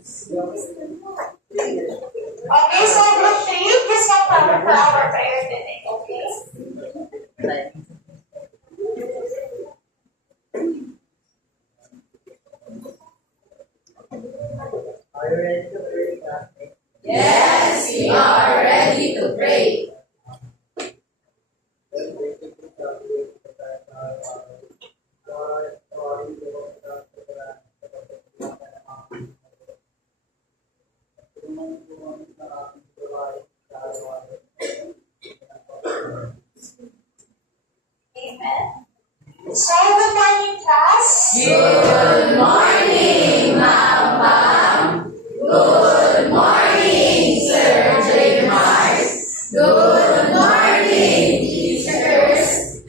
Okay, so group 3, please come forward for our prayer today. Okay? Are you ready to pray, Catholic? Yes, we are ready to pray. Amen. So, good morning, class. Good morning, Mama. Good morning, Sir J. Mars. Good morning, teachers.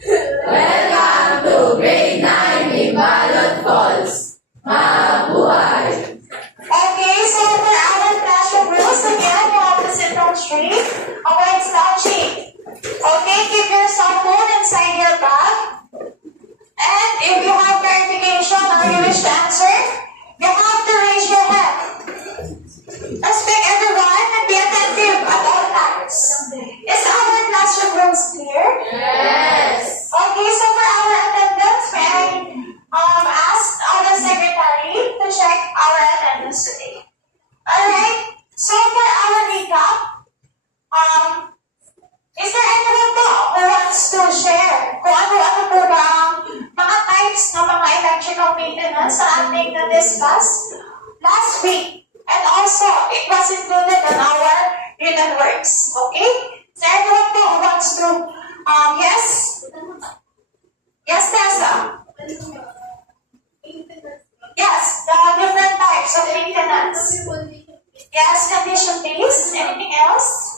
Welcome to grade 9 in Balot Falls. Mabuhay! Okay, so for our classroom rules, again, you have to sit down straight, avoid slouching. Okay, keep your cell phone inside your bag. And if you have clarification or you wish to answer, you have to raise your hand. Respect everyone and be attentive at all times. Is our classroom rules clear? Yes! Okay, so for our attendance, may I ask our secretary to check our attendance today. Alright, so for our recap, is there anyone po who wants to share kung ano-ano po ba ang mga types ng mga electrical maintenance na ating na-discuss last week? And also, it was included in our written works. Okay? Is there anyone po who wants to, yes? Yes, Tessa? Yes, the different types of maintenance. Yes, condition based. Anything else?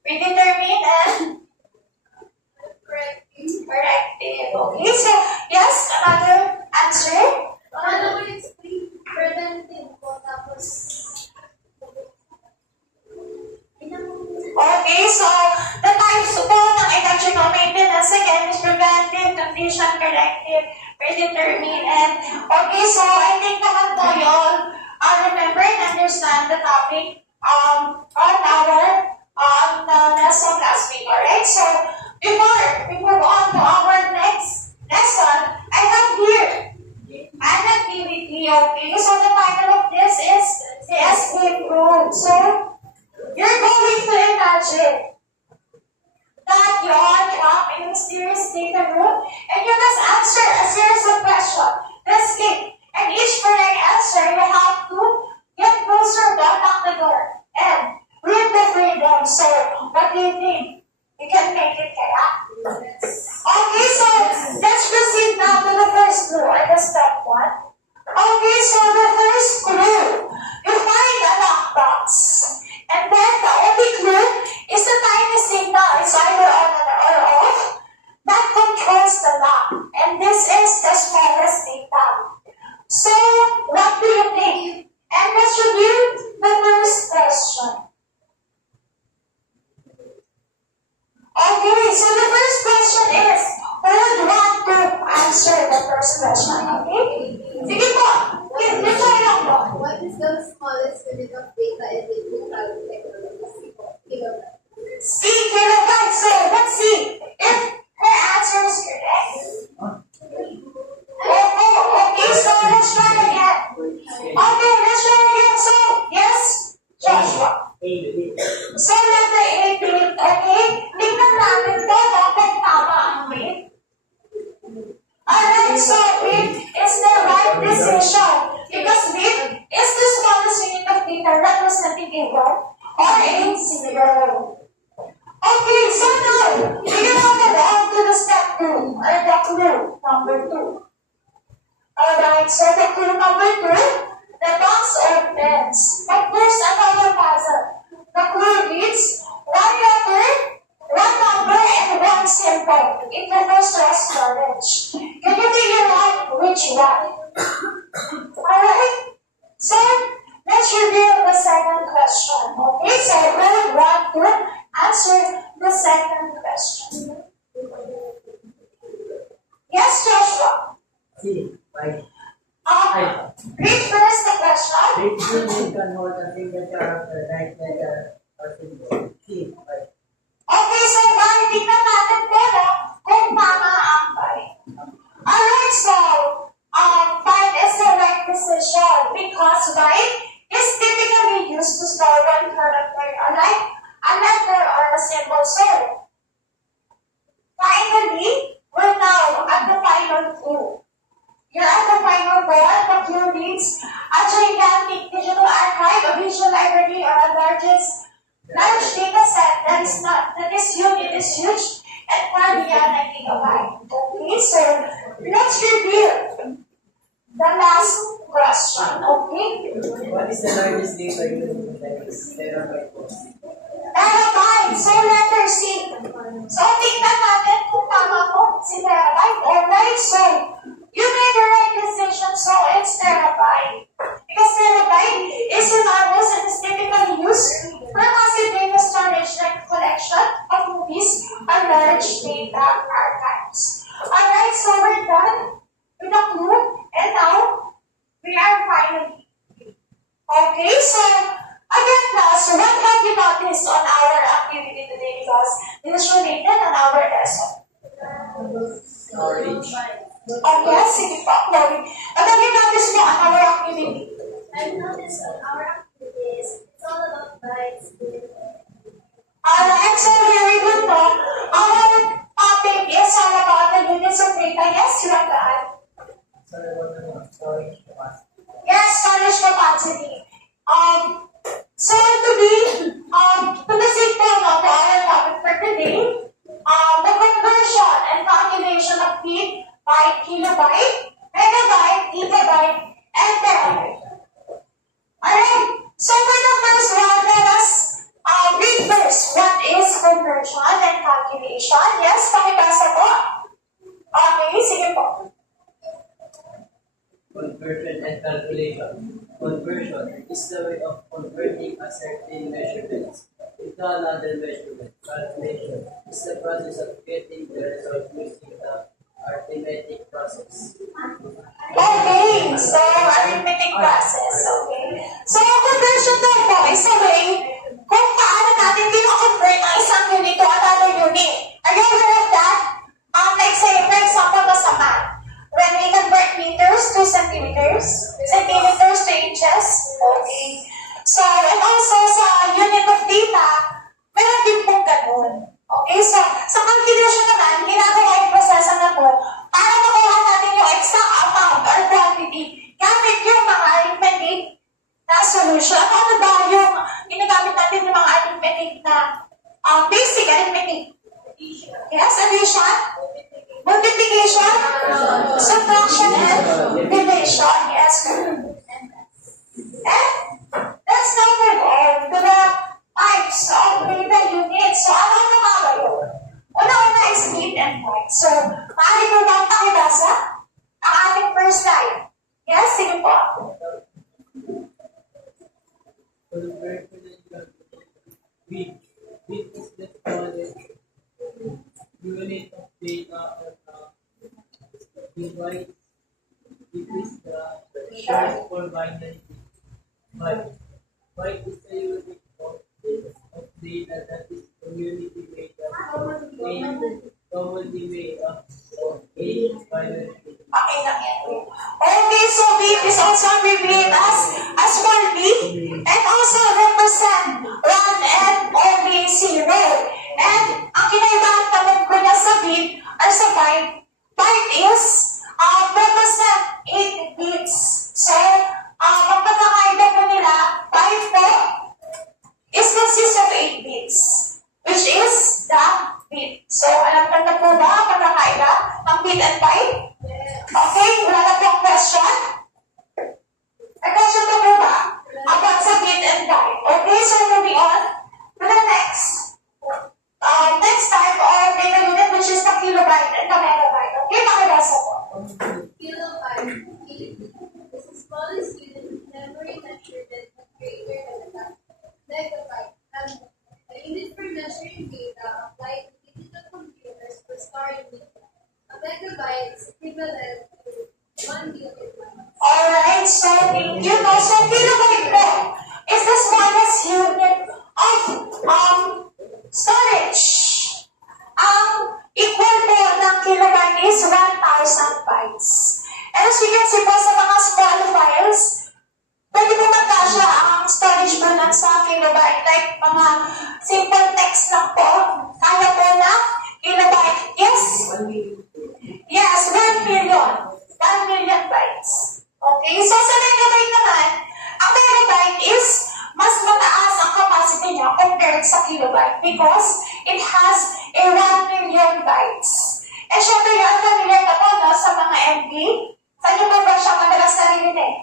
Predetermined and corrective. Okay, so yes, another answer. Okay, so the types po ng electrical maintenance again is preventive, condition, corrective, predetermined, and okay, so I think naman po yun, remember and understand the topic on our lesson last week, alright? So before we move on to our next lesson, I have here an activity, okay? So the title of this is the escape room. So you're going to imagine that you are trapped in a mysterious data room and you must answer a series of questions to escape. And each correct answer, you have to get closer to unlock the door and read the freedom. So, what do you think? You can make it, kaya? Okay, so let's proceed now to the first clue, or the step 1. Okay, so the first clue, you find a lockbox. And then the only clue is the tiny signal. It's either on or off. That controls the lock. And this is the smallest data. So, what do you think? And let's review the first question. Okay, so the first question is, who would want to answer the first question? Okay? Sige po. Try lang po. What is the smallest unit of data in digital technology? C, kilobytes. So, let's see if her answer is correct. Okay, so let's try again. Okay, let's try again. So, yes, Joshua. So, letter A, Pete. Okay, tingnan natin po kung tama ang Pete. Alright, so Pete is the right decision because Pete is the smallest unit of data representing a row or a zero. Okay, so now, we're gonna move on to the step 2, or the clue number 2. Alright, so the clue number 2, the box opens. But there's another puzzle. The clue reads, one letter, one number, and one symbol. It refers to a storage. Can you figure out which one? Alright, so let's review the second question. Okay, so who would want to answer the second question? Yes, Joshua. C. Read first the question. symbol? Each unit can hold a single character like letter or symbol. C. Right. Okay, so bye. Tingnan natin po, no, kung tama ang bye. Alright, so, byte is the right decision because byte is typically used to store one character, alright? A letter or a symbol. So, finally, we're now at the final clue. You're at the final goal. The clue reads, a gigantic digital archive, a visual library, or a large data set that this unit is huge and far beyond a gigabyte. Okay, so let's reveal the last question. Okay? What is the largest data unit that is terabyte? Terabyte. So letter C. So tingnan natin kung tama po si terabyte. Alright, so you made the right decision. So it's terabyte. Because terabyte is enormous and is typically used for massive data storage like collection of movies or large data archives. Alright, so we're done with the clue. And now, we are finally. Okay, so again, class, what have you noticed on our activity today? Because this is related on our lesson. Storage. Oh, yes, sige po, Chloe. What have you noticed mo on our activity? I've noticed on our activities, it's all about bytes. Alright, so very good po. Our topic is all about the units of data. Yes, you want to add? Sorry, what about storage capacity? Yes, storage capacity. So to the simple of our topic for today, the conversion and calculation of bit by kilobyte, megabyte, gigabyte, and terabyte. Alright, so for the first one, let us read first what is conversion and calculation. Yes, pakibasa po. Okay, sige po. Conversion and calculation. Conversion is the way of converting a certain measurement into another measurement. Calculation is the process of getting the result using the arithmetic process. Okay, so arithmetic process, okay. So conversion daw po is a way kung paano natin pino-convert ang isang unit to another unit. Are you aware of that? Like say, for example, sa math. When we convert meters to centimeters, centimeters to inches, okay. So, and also sa unit of data, meron din pong ganun. Okay, so sa calculation naman, ginagawa yung proseso na to para makuha natin yung exact amount or quantity gamit yung mga arithmetic na solution. Ano ba yung ginagamit natin yung mga arithmetic na basic arithmetic? Yes, addition, multiplication, subtraction, and division. Yes. And let's now move on to the types of data units. So, ano na nga ba yun? Una-una is bit and byte. So, maaari po bang pakibasa ang ating first slide? Yes, sige po. Conversion and calculation. Bit is the smallest unit of data or device. It is the short for binary. Byte is the unit of data that is commonly made up of 8 binary. Okay lang yan. Okay, so bit is also abbreviated as small b and also represent 1 and only 0. And ang kinaibahan naman ko na sa bit or sa byte is represent 8 bits. So, ang pagkakaiba po nila, byte po is consists of 8 bits, which is the bit. So, alam na po ba ang pagkakaiba ng bit and byte? Okay, wala na pong question? May question na po ba about sa bit and byte? Okay, so moving on to the next. Next type of data unit, which is the kilobyte and the megabyte. Okay, pakibasa po. Kilobyte is the smallest unit of memory measurement and greater than a megabyte. The unit for measuring data applied to digital computers for storing data. A megabyte is equivalent to 1 billion bytes. Alright, so thank you. No, so kilobyte of storage. Ang equal po ng kilobyte is 1,000 bytes. And as you can see po sa mga small files, pwede po magkasya ang storage po ng sa kilobyte. Like mga simple text lang po. Kaya po na kilobyte. Yes? 1 million. Yes, 1 million. 1 million bytes. Okay? So sa megabyte naman, ang megabyte is mas mataas ang capacity niya compared sa kilobyte because it has a 1 million bytes. Eh syempre yung familiar na po no, sa mga MB, saan niyo po ba siya madalas naririnig?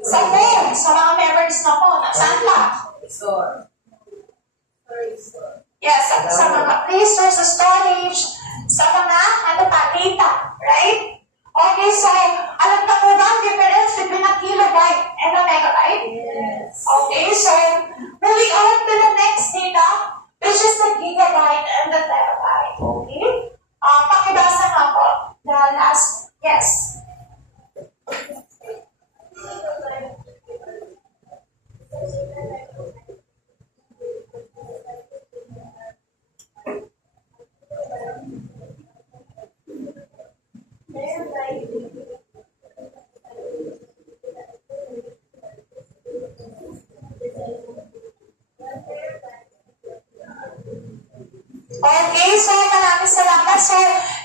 Sa phone, sa mga memories na po, saan pa? Store. Yes, sa mga Play Store, sa storage, sa mga ano pa, data, right? Okay, so alam na po ba ang difference between a kilobyte and a megabyte? Yes. Okay, so moving on to the next data, which is the gigabyte and the terabyte. Okay? Pakibasa nga po. The last, yes. Okay, so maraming salamat. So,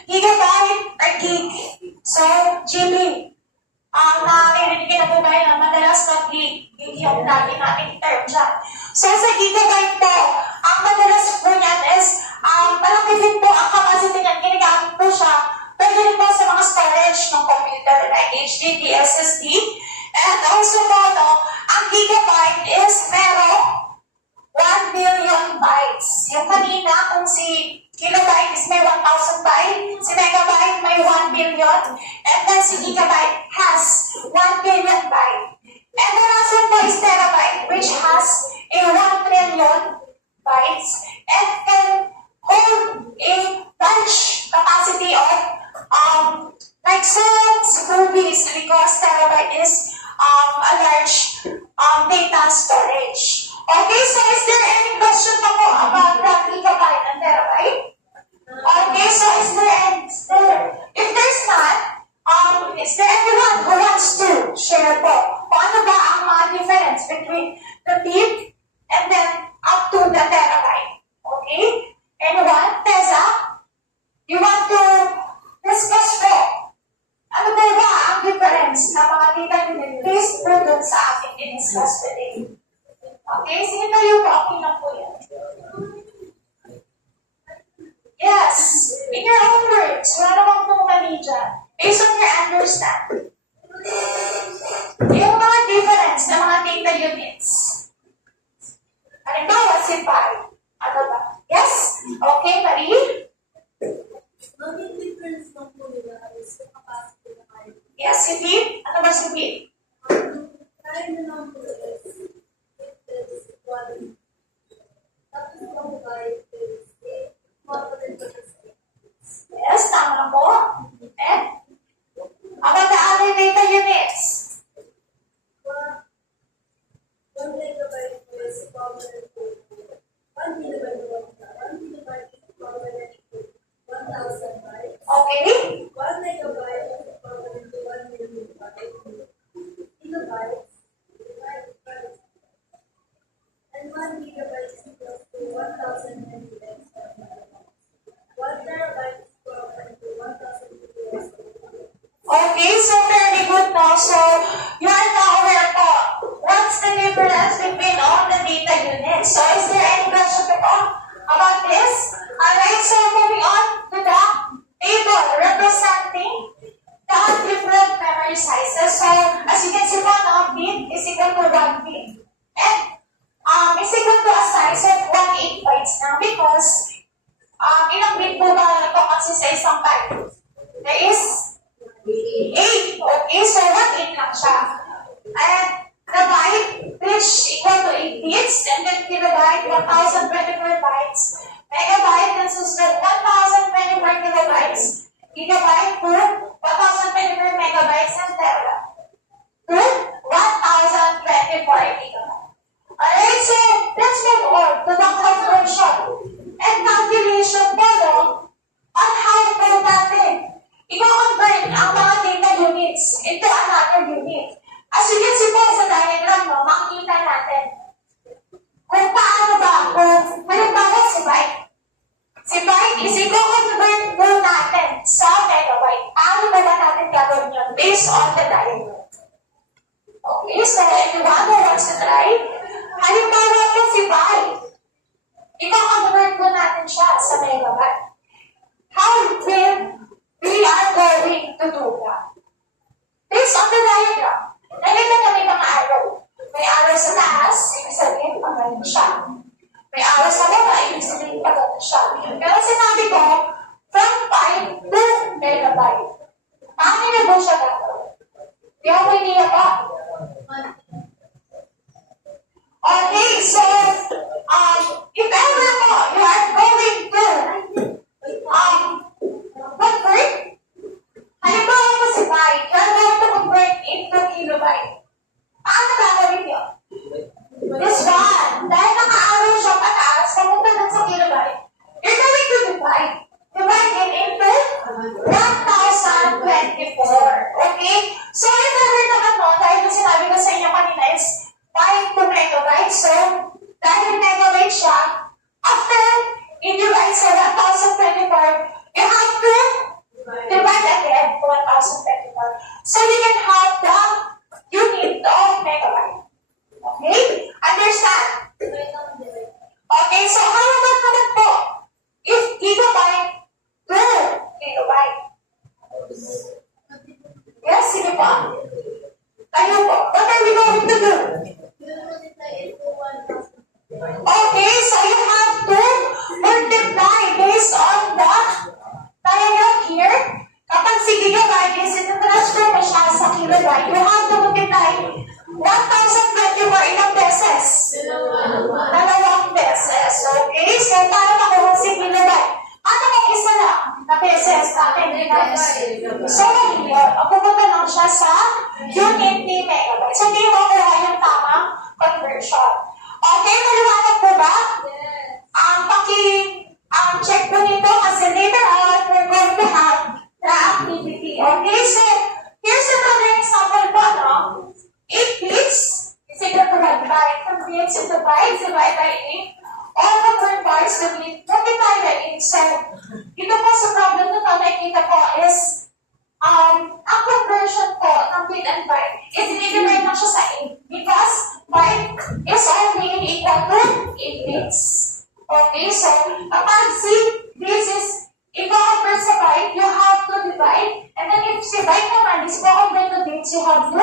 gigabyte or gig. So, GB. Naririnig na po ba yun? Madalas na gig. Gig yung dati nating term dyan. So, sa gigabyte po, ang madalas po niyan is, malaki din po ang capacity niyan. Ginagamit po siya. Pwede rin po sa mga storage ng computer like HDD, SSD. And also po, no, ang gigabyte is merong 1 billion bytes. Yung kanina, kung si kilobyte is may 1,000 byte, si megabyte may 1 billion, and then si gigabyte has 1 billion byte. And the last one po is terabyte, which has a 1 trillion bytes and can hold a large capacity of like songs, movies, because terabyte is a large data storage. Okay, so is there any question pa po about the gigabyte and terabyte? Okay, so is there? If there's not, is there anyone who wants to share po? Kung ano ba ang mga difference between the bit and then up to the terabyte? Okay? Anyone? Tessa? You want to discuss po? Ano po ba ang difference na mga data unit based po dun sa ating i-discuss today? Okay, sige kayo po. Okay lang po yan. Yes, in your own words. Wala namang pong mali dyan. Based on your understanding. Yung mga difference ng mga data units. Halimbawa, si pi. Ano ba? Yes? Okay, Marie? Ang difference ng po nila is yung capacity na kayo. Yes, si Pete? Ano ba si Pete? Kaya na lang po is one. Tapos yung byte is 100%. Yes, tama na po. And? About the other data units? 1 megabyte is equivalent to 1 kilobyte is equivalent to 1,000 bytes. Okay? 1 megabyte is equivalent to 1 million bytes. Okay, so anyone who wants to try? Halimbawa po si Pi. Ika-convert po natin siya sa megawatt. How will we are going to do that? Based on the diagram, nalagyan na may mga arrow. May arrow sa taas, ibig sabihin, pagaling siya. May arrow sa baba, ibig sabihin, pagaling siya. Pero sinabi ko, from 5 to megabyte. Paano niyo ba siya gagawin? Di ako idea pa. Okay, so, if ever mo, you are going to, convert, halimbawa mo si byte, you are going to convert into kilobyte. Paano gagawin niyo? This one, dahil naka-arrow siya pataas, pamunta dun sa kilobyte, you're going to divide. Divide it into 1024. Okay? So, if ever naman mo, dahil yung sinabi ko sa inyo kanina is 5 to megabytes. So, dahil megabyte siya, after i-divide sa 1024, you have to divide again to 1024. So, you can have the unit of megabyte. Okay? Understand? Okay, so how about naman po? If gigabyte to kilobyte. Yes, sige po. Kayo po. What are we going to do? Okay, so you have to multiply based on the diagram here. Kapag si gigabyte is ito-transfer mo siya sa kilobyte, you have to multiply 1,024 ilang beses? Dalawang beses. Okay, so para makuha si kilobyte. Ano kung isa lang na beses natin? So, yun. Pupunta lang siya sa unit ni megabyte. So, hindi mo kuha yung tamang conversion. Okay, maliwanag po ba? Check po nito kasi later on, we're going to have the activity. Okay, so, here's another example po, no? 8 bits is equal to 1 byte. From bits into bytes, divide by 8. All the word bytes will be multiplied by 8. So, ito po sa problem na nakikita ko is, ang conversion po ng bit and byte is i-divide na siya sa 8 because byte is only equal to 8 bits. Okay, so kapag this is i-convert sa byte, you have to divide, and then if si byte naman is convert to bits, you have to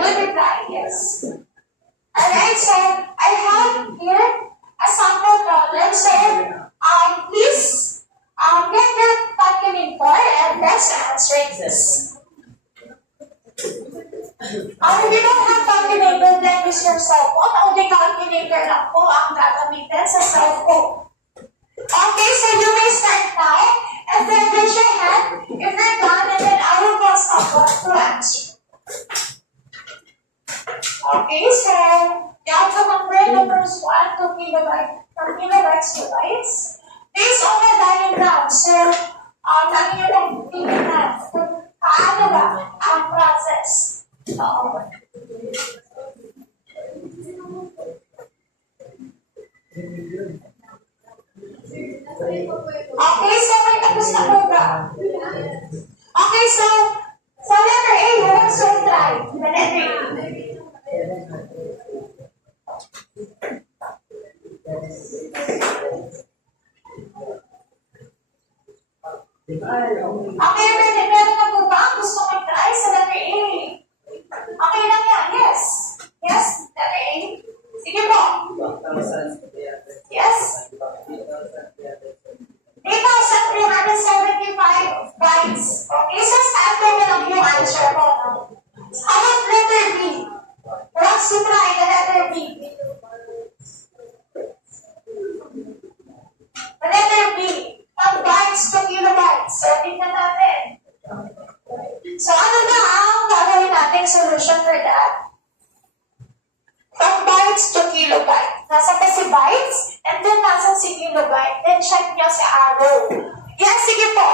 multiply. Yes. Alright, so I have here a sample problem. So please get your calculator and let's answer this. If you don't have calculator, then use your cell phone. Only calculator lang po ang gagamitin sa cell phone. Okay, so you may start now, and then raise your hand if you're done, and then I will call someone to answer. Okay, so you have to convert the first one to kilobyte, from kilobytes to bytes. Based on the diagram, so lagi nyo lang tingnan kung paano ba ang process. Okay, so may tapos na po ba? Okay, so sa letter A, let's try the letter A. Okay, meron na po ba ang gusto mag-try sa letter A? Okay lang yan, yes. Yes, letter A. Sige po. 1,300. Yes. 8,375 bytes. Okay, so start ko na lang yung answer ko. How about letter B? Let's try the letter B. The letter B. From bytes to kilobytes. So, tingnan natin. So, ano na ang gagawin nating solution for that? From bytes to kilobyte. Nasa pa si bytes, and then nasa si kilobyte. Then check nyo si arrow. Yan, sige po.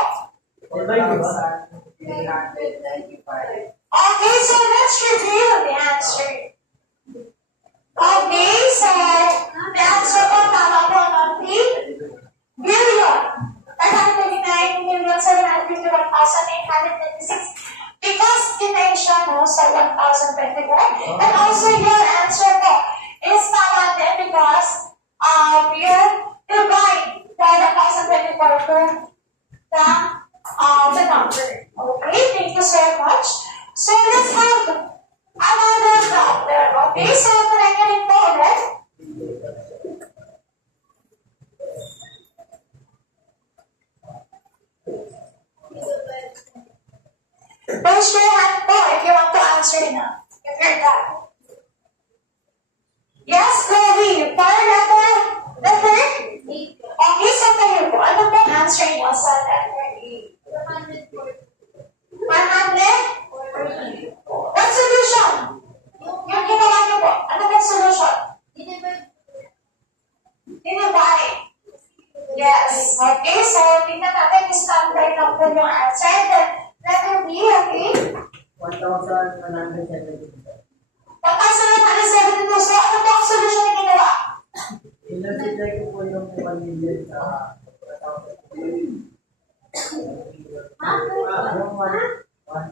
Okay, so let's reveal the answer. Okay, so the answer ko tama po ng 3 billion. 539,751,896. Because tinay siya no, sa 1,024, And also your answer po is tama din because you divide the 1,024 to the number. Okay, thank you so much. So let's have another problem. Okay, so try nyo rin po ulit. Raise your hand po if you want to answer na. If you're done. Yes, Chloe. For letter? Okay, so kayo po. Ano po ang answer niyo sa letter A? 100? What solution? Yung ginawa niyo po. Ano po solution? Dinivide. Yes. Okay, so tingnan natin yung standard lang po yung answer. Then, letter B, okay? 1,170. Tapos na 172. So, ano po ang solution na ginawa? Ilagay ko po yung 1 million sa 1,000. Yung 1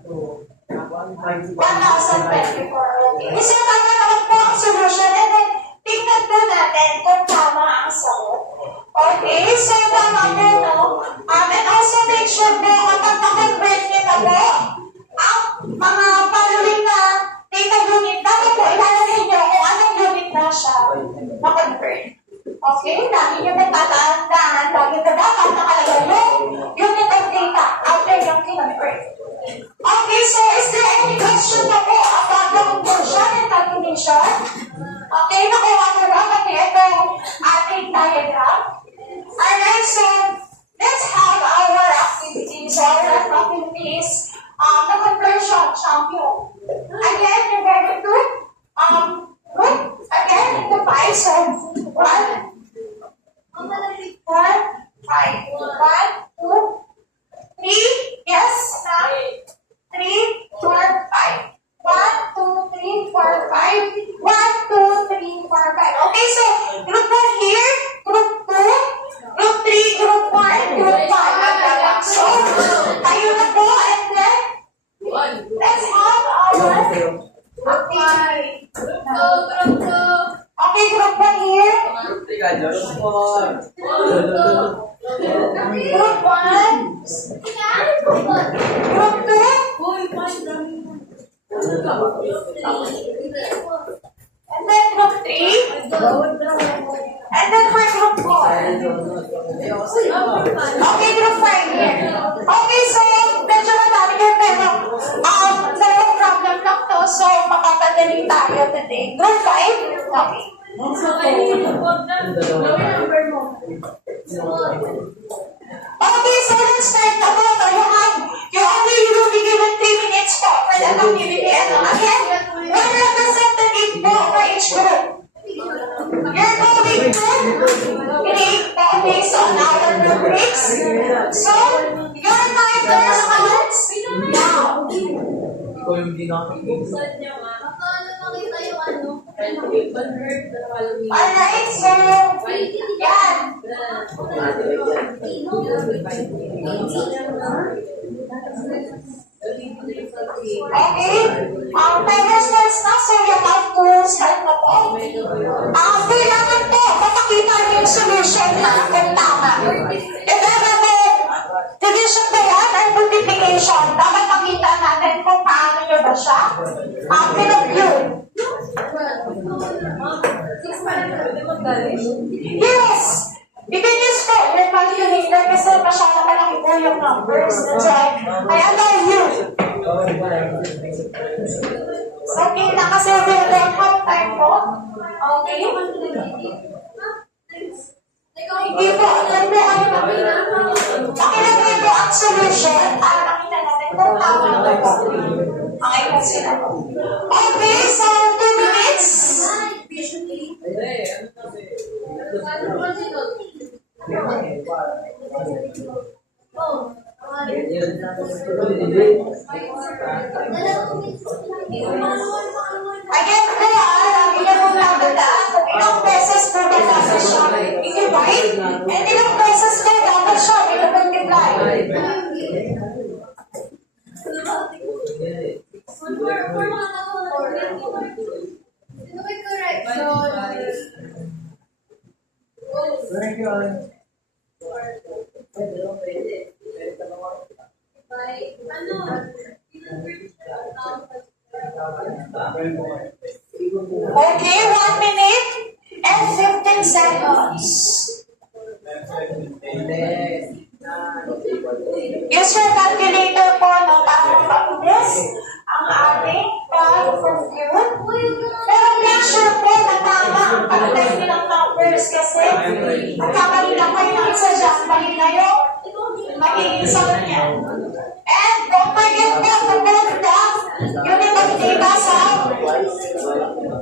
to 1,564. 1,024. Okay. Kasi tama naman po ang solution. And then, tingnan po natin kung tama ang sagot. Okay, so tama po, no? And also make sure po kapag na-convert nyo na po ang mga following na data unit, dapat po ilalagay nyo kung anong unit na siya na-convert. Okay, lagi nyo nagtatandaan, lagi na dapat nakalagay yung unit of data after yung kinonvert. Okay, so is there any question na po about the conversion and calculation? Okay, nakuha mo ba pati itong ating diagram? Alright, so let's have our activities. So our activity is the conversion champion. Again, you're going to group again in the pie. So 1, 4, 5, 1, 2, 3, yes, 3, 4, 5. 1, 2, 3, 4, 5. 1, 2, 3, 4, 5. Okay, so group 1 here, group 2, group 3, group 4, and group 5. So, tayo na po, and then, let's have our activity. Okay, group 1 here. Group 1. Group 2. And then group 3. And then for group 4. Okay, group 5 here. Okay, so medyo madami kayo pero no problem lang to. So makakadali tayo today. Group 5? Okay. Okay, so let's start na po. You will be given 3 minutes po for that activity. Again, one representative po for each group. You're going to create based on our rubrics. So, your titles comments now. Ikaw yung dinakikita. Alright, so, yan. Okay, timer starts na, so you have to start na po. Kailangan po, mapakita niyo yung solution na kung tama. If ever may division ba yan or multiplication, dapat makita natin kung paano nyo ba siya pinag-view. Yes! You can use po your calculator kasi masyado malaki po yung numbers. That's why I allow you. Okay na kasi we don't have time po. Okay? Hindi po. Yan po ang pakilagay po ang solution para makita natin kung tama na po. Okay, kasi na po. Okay, so 2 minutes. Again po, lagi niyo pong tatandaan kung ilang pesos po dapat siya i-divide and ilang pesos po dapat siya i-multiply. By, Okay, 1 minute and 15 seconds. Use your calculator po, no, para mapabilis ang ating pag-compute. Pero make sure po na tama ang pag-type ng numbers kasi magkamali lang kayo ng isa dyan, mali na yung magiging sound niya. And don't forget po to put the unit of data sa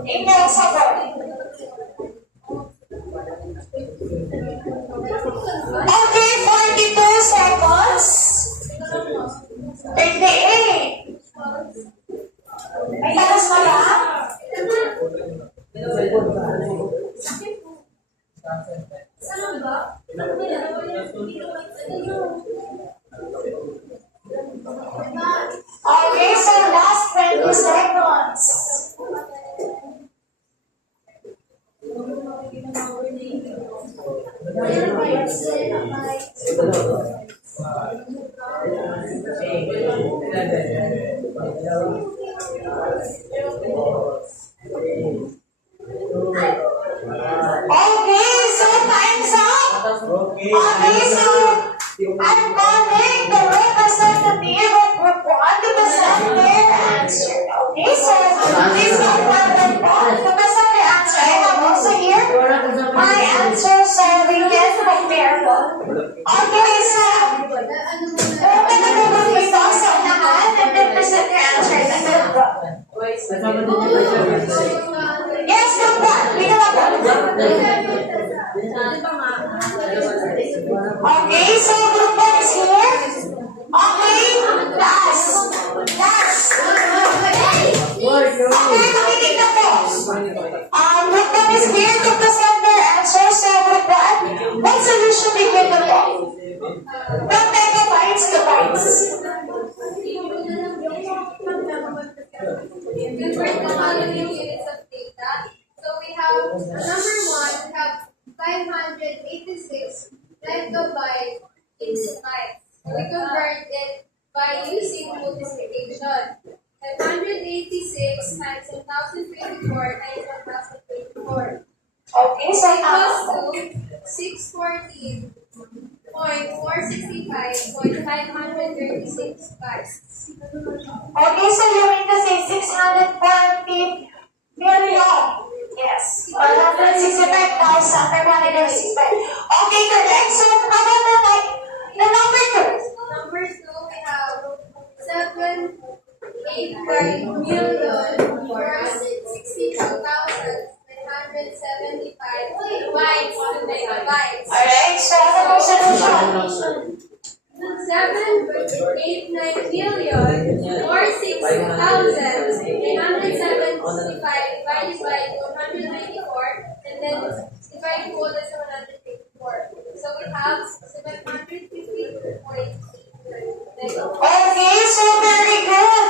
inyong sagot. Okay, 42 seconds. 38. May talas mo lang? Okay, so last 20 seconds. Okay, so time's up. Okay, so I'm calling the representative of Group 1 to present their answer. Okay, so please come forward to present their answer. I have also here my answer so we can compare them. Okay, so open the Google dito sa unahan and then present your answer sa Group 1. Yes, Group 1. Dito na po. Okay, so Group 1 is here. Okay, last. Okay, makinig na po. Group 1 is here to present their answer. So Group 1, what solution do you give them po? From megabytes to bytes. Convert the following units of data. So we have number 1, we have 586 megabytes into bytes. We convert it by using multiplication. 586 times 1024 times 1024 Okay, so equals tama. to 614.465.536 bytes. Okay, so you mean to say 640 million. Yes. 165,565. Okay, correct. So how about the number 2? Number 2, we have 785,462,975 bytes to megabytes. Alright, so ano po solution? 789,406,975 divided by 194 and then divide both as 154. So we have 750.8. Okay, so very good.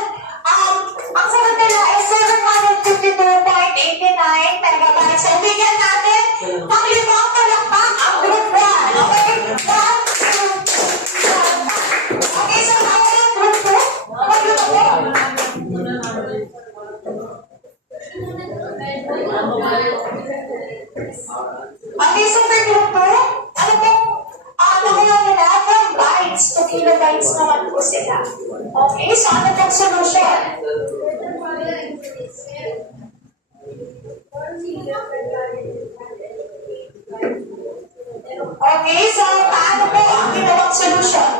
Ang sagot nila ay 752.89 megabytes. So bigyan natin ng 5 palakpak ang Group 1. Okay, 1, 2, 3. Okay, so tawag yung Group 2. Mag-group ako. Okay, so for Group 2, ano pong nakuha nila from bytes to kilobytes naman po sila. Okay, so ano pong solution? Okay, so paano po ang ginawang solution?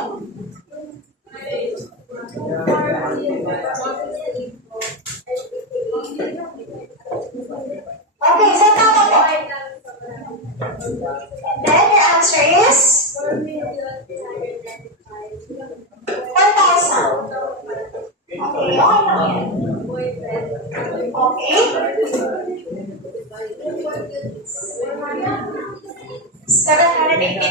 Okay, so tama po. And then your answer is 1,000. Okay, okay lang yan. Okay. 789.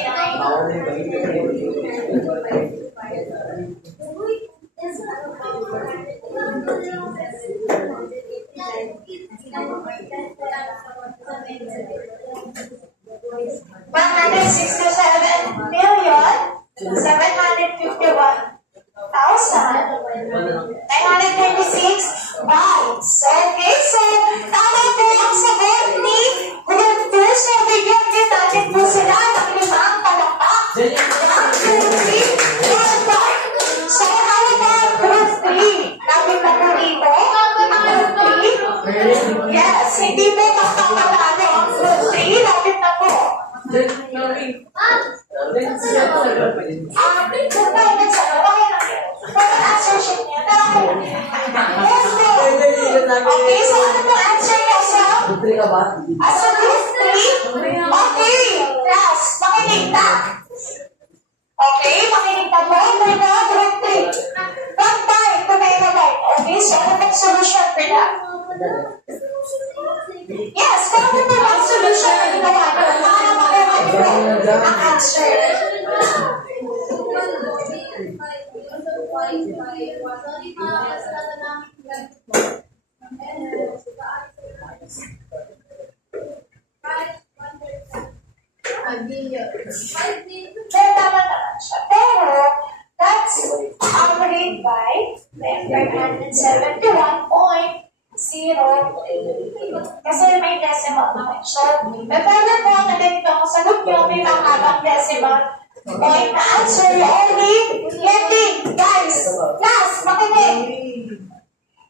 bytes. Okay, so tama po ang sagot ni Group 2. So bigyan din natin po sila ng 5 palakpak. 1, 2, 3, 4, 5. So how about Group 3? Lapit na po dito. Group 3. Yes, hindi po magpapatalo ang Group 3. Lapit na po. Answer sheet niya. Yes, po. Okay, so ano po answer niya sa Group 3? Okay, class, makinig na. Okay, makinig na po. Muna, Group 3. 1 byte to megabyte. Okay, so ano pong solution for that? Yes, kung ano po ang solution na ginawa nyo para makuha nyo ang answer. Pero tama naman siya. Pero, that's average by 571.0. Kasi may decimal naman siya. Pero po, na ganito, kung sagot nyo, may manghabang decimal point na answer, you only getting, guys, class, makinig.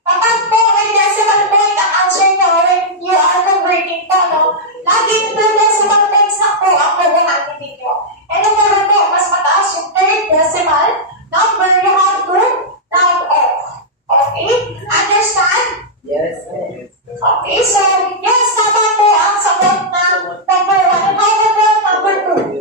Kapag po may decimal point ang answer nyo when you are converting po, no? Laging 2 decimal points na po ang kukuhanin ninyo. And if ever po, mas mataas yung third decimal number, you have to round off. Okay? Understand? Yes. Okay, so, yes, tama po ang sagot ng number 1. And how about number 2?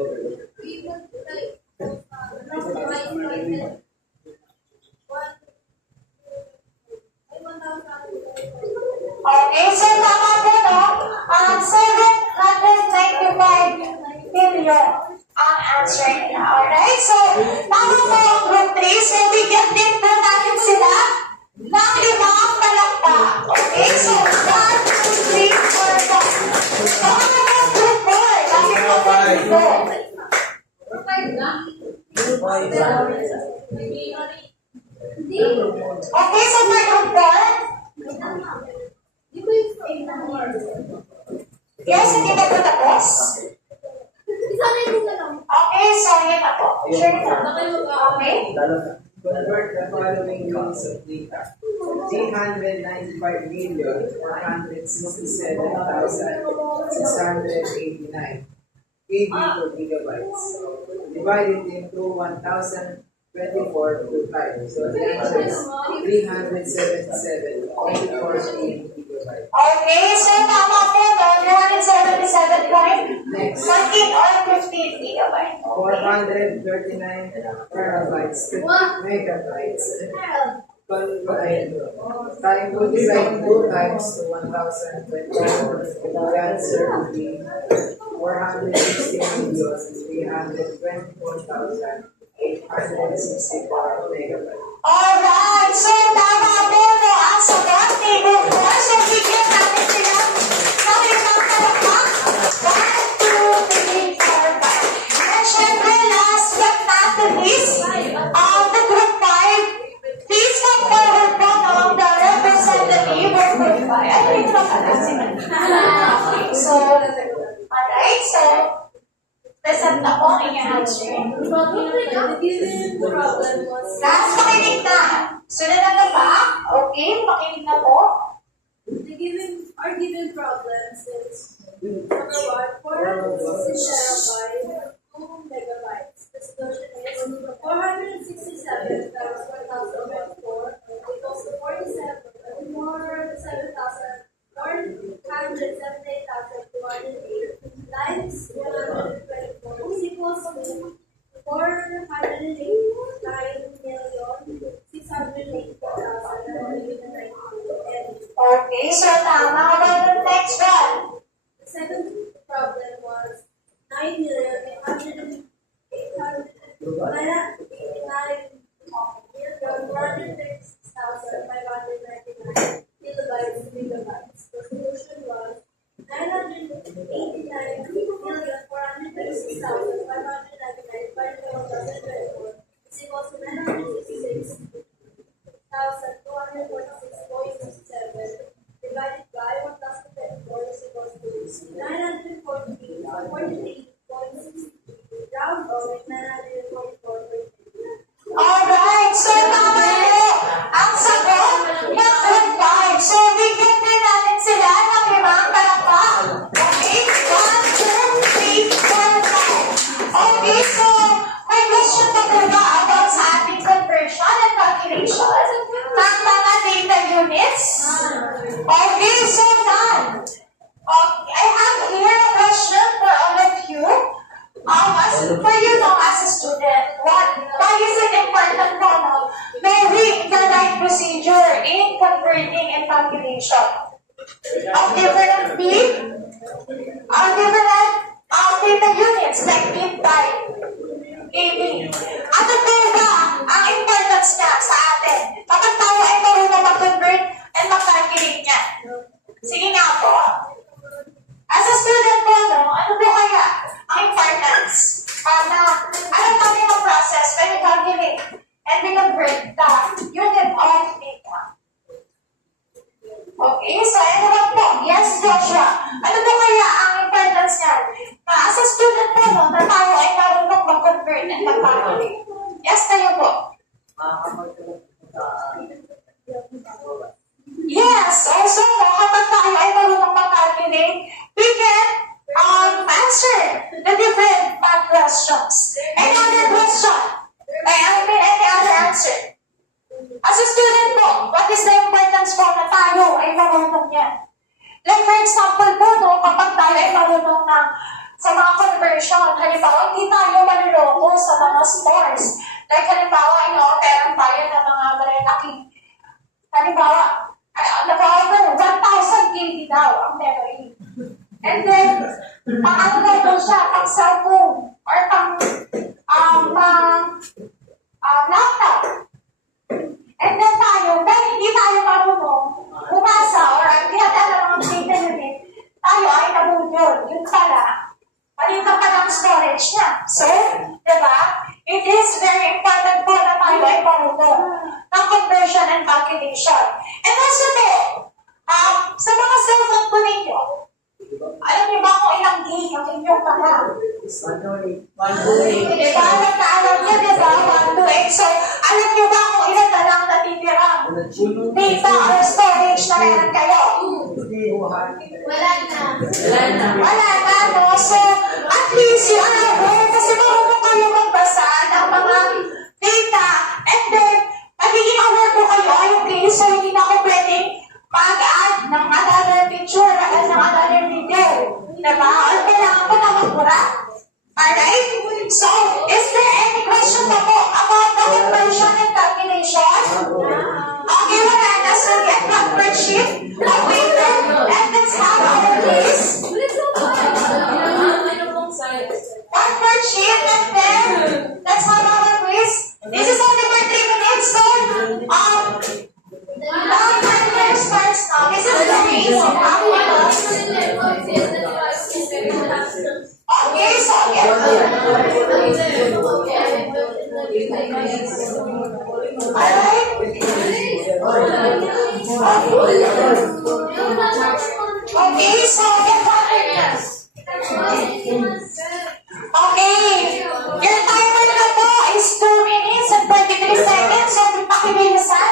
Okay, so tama po, no? Ang 795 billion ang answer nila. Alright, so tama po ang Group 3. So bigyan din po natin sila ng 5 palakpak. Okay, so 1, 2, 3, 4, 5. Tama po ang Group 4. Bakit po ang Group 4? Okay, so for Group 4, yes, hindi na po tapos. Okay, so yun na po. Sure na. Okay. Convert the following units of data. 395,467,689 KB per gigabytes. Divided into 1,024 to 5. So the answer is 377.14 gigabytes. Okay, so tama po no? 377 point. Next. 14 or 15 gigabyte. 439 terabytes to megabytes. Time will divide 2 times to 1,024. The answer will be 460,324,864 megabytes. Alright, so tama po no? Ang sagot ni Group 4. So bigyan natin sila ng 5 palakpak. 1, 2, 3, 4, 5. And syempre, last but not the least, the Group 5, please come forward po no? The representative of Group 5. Ano yung pala sila? Okay, so, alright, so, present na po ang inyong answer. Last, makinig na. Sunod na na ba? Okay, makinig na po. Our given problems is number 1, 467 by 2 megabytes. The solution is 467 times 1,004 equals to 778,208 times 124 is equals to 489,684,990. Okay, so tama. How about the next one? The second problem was 9,436,599 kilobytes megabytes. The solution was 989,436,599 Alright, so tama po ang sagot ng good time. So, bigyan din natin sila ng limang palakpak. Okay? 1, 2, 3, 4, 5. Okay, so, may question pa po ba about sa ating conversion and calculation ng mga data units? Okay, so none. Okay, I have here a question for all of you. For you know, as a student, why is it important to know knowing the right procedure in converting and calculation of different data units like bit, byte, KB? Ano po ba ang importance niya sa atin kapag tayo ay marunong mag-convert and mag-calculate niya? Sige nga po. As a student po, no, ano po kaya ang importance na alam natin ang process when we calculate and we convert the unit of data? Okay, so ano ba po? Yes, Joshua. Ano po kaya ang importance niyan? Na as a student po, no, na tayo ay marunong mag-convert and mag-calculate. Yes, tayo po. Yes, also, no, kapag tayo ay marunong mag-calculate, we can answer the different math questions. Any other question? Any other answer? As a student po, what is the importance po na tayo ay marunong yan? Like for example po, no, kapag tayo ay marunong na sa mga conversion, halimbawa, hindi tayo maluloko sa mga stores. Like halimbawa, ino-operan tayo ng mga malalaking, halimbawa, nag-offer 1,000 KB daw ang memory. And then, pang ano daw siya, pang cellphone, or pang laptop. And then tayo, dahil hindi tayo marunong bumasa or hindi natin alam ang data unit, tayo ay nabudol. Yun pala, malita pa ng storage niya. So, diba? It is very important po na tayo ay marunong ng conversion and calculation. And also po, sa mga cellphone po ninyo, alam niyo ba kung ilang gig ang inyong mga? Diba? Alam niyo, diba? 1 to 8. So, alam niyo ba kung ilan na lang natitirang data or storage na meron kayo? Wala na. Wala na, no? So, at least you are aware kasi marunong kayo magbasa ng mga data and then, magiging aware po kayo, ay okay, so hindi na ako pwedeng mag-add ng another picture, mag-add ng another video. Diba? Or kailangan ko na magbura. Alright? So, is there any question pa po about the conversion and calculation? Okay, wala na. So, get one worksheet, a paper, and let's have our quiz. One worksheet, and then let's have our quiz. This is only for 3 minutes, so, now time starts now. This is very easy. Okay, so get alright? Okay, so get one. Okay, your timer na po is 2 minutes and 33 seconds. So, pakibilisan.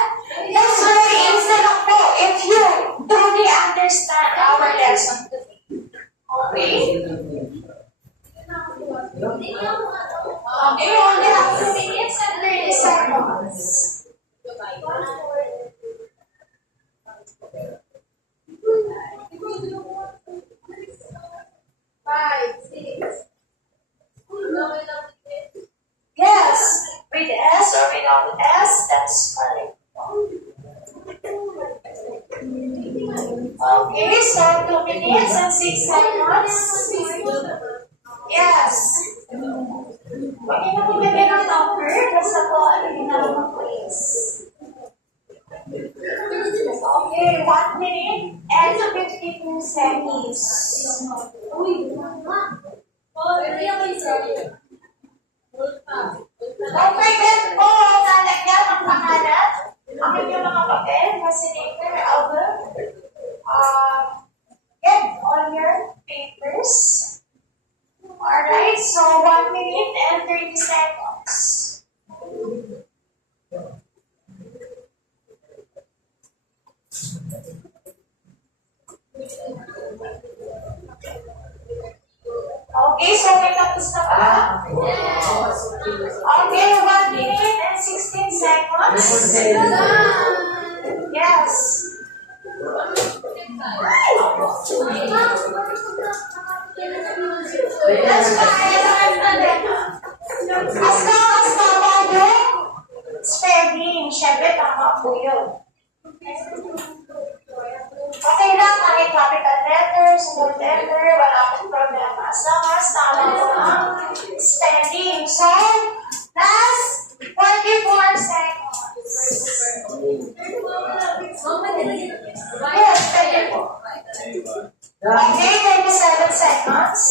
That's very easy lang po if you truly understand our lesson today. Okay? Okay, we only have 2 minutes and 30 seconds. Yes, with S or without S, that's correct. Okay, so 2 minutes and 6 seconds. Yes. Okay na po bigyan ng number. Basta po, alin na lang ang quiz. Okay, 1 minute and 52 seconds. Don't forget po, lalagyan ng pangalan. Ang inyong mga papel, vaccinator, album. Get on your letters. Alright, so 1 minute and 30 seconds. Okay, so may tapos na ba? Okay, 1 minute and 16 seconds. Yes. That's fine. As long as tama yung spelling, syempre tama po yun. Okay lang, kahit capital letter, small letter, wala akong problema. As long as tama po ang spelling. So, last 44 seconds. Yes, pwede po. Okay, 27 seconds.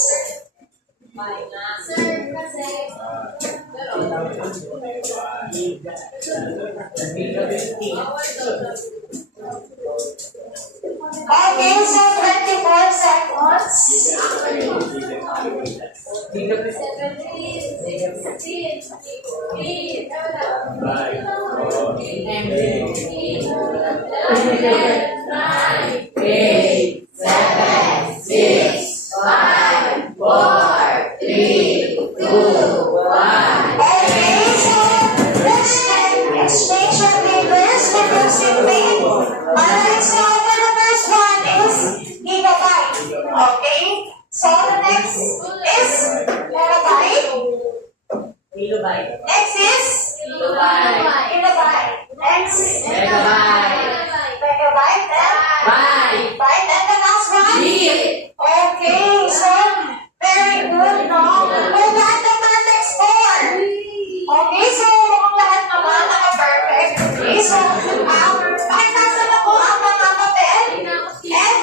Sir, kasi, Okay, so 24 seconds. 7, 6, 5, 4, 3, 2, 1. Okay, so let's exchange your papers with your seatmate. Alright, so for the first one is gigabyte. Okay, so the next is terabyte. Next is kilobyte. Next megabyte and byte. And the last one? Okay, so very good, no? Look at the perfect score. Okay, so mukhang lahat naman naka-perfect. Okay, so pakitasa na po ang mga papel. And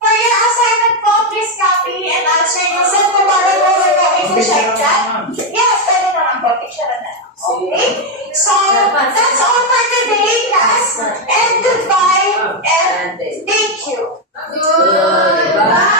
for your assignment po, please copy and answer yourself. Tomorrow po we're going to check that. Yes, pwede naman po. Picture na lang. Okay? So, that's all for today, class. And goodbye and thank you. Goodbye.